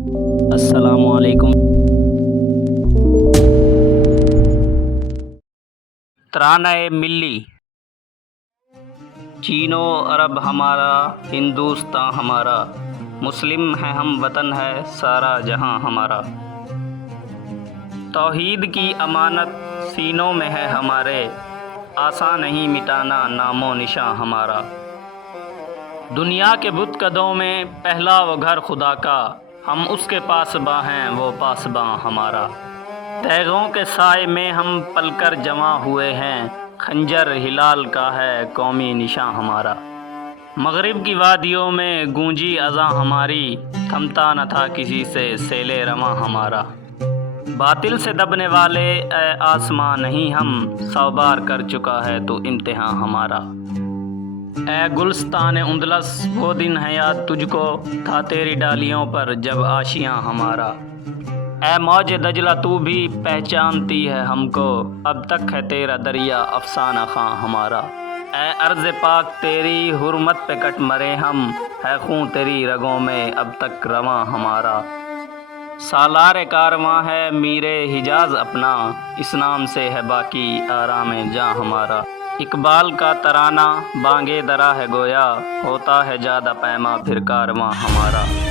السلام علیکم۔ ترانہ ملی۔ چین و عرب ہمارا، ہندوستاں ہمارا، مسلم ہے ہم، وطن ہے سارا جہاں ہمارا۔ توحید کی امانت سینوں میں ہے ہمارے، آسان نہیں مٹانا نام و نشاں ہمارا۔ دنیا کے بت قدوں میں پہلا وہ گھر خدا کا، ہم اس کے پاسباں ہیں وہ پاسباں ہمارا۔ تیغوں کے سائے میں ہم پل کر جمع ہوئے ہیں، خنجر ہلال کا ہے قومی نشاں ہمارا۔ مغرب کی وادیوں میں گونجی اذاں ہماری، تھمتا نہ تھا کسی سے سیل رواں ہمارا۔ باطل سے دبنے والے اے آسماں نہیں ہم، سو بار کر چکا ہے تو امتحاں ہمارا۔ اے گلستان اندلس وہ دن ہے یاد تجھ کو، تھا تیری ڈالیوں پر جب آشیاں ہمارا۔ اے موج دجلہ تو بھی پہچانتی ہے ہم کو، اب تک ہے تیرا دریا افسانہ خواں ہمارا۔ اے ارض پاک تیری حرمت پہ کٹ مرے ہم، ہے خون تیری رگوں میں اب تک رواں ہمارا۔ سالار کارواں ہے میر حجاز اپنا، اس نام سے ہے باقی آرام جاں ہمارا۔ اقبال کا ترانہ بانگے درا ہے گویا، ہوتا ہے جادہ پیما پھر کارواں ہمارا۔